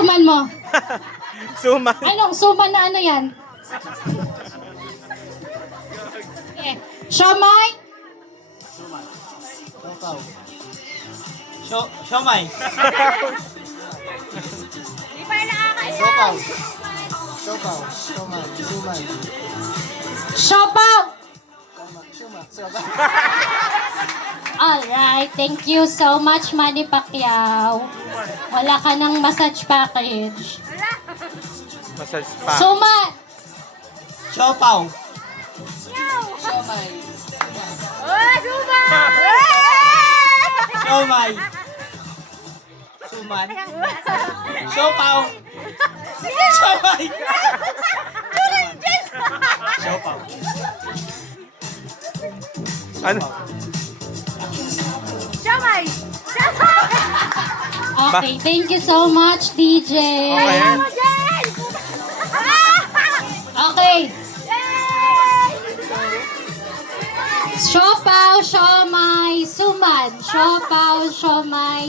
suman mo? Suman. Anong suman na ano yan? Okay. Siomay? Siomay. Di pa nakakasaw. Siopaw. Siopaw. Siomay. Siomay. Siopaw! Siopaw. Alright, thank you so much, Manny Pacquiao. Wala ka ng massage package. Massage pa. Suman! Siopaw. Siomay. Oh, Suman! Siomay. Suman. Siopaw. Siomay. Siopaw. Ano? Siomay! Okay, thank you so much, DJ. Okay. Okay. Siopaw, siomay, suman. Siopaw, siomay.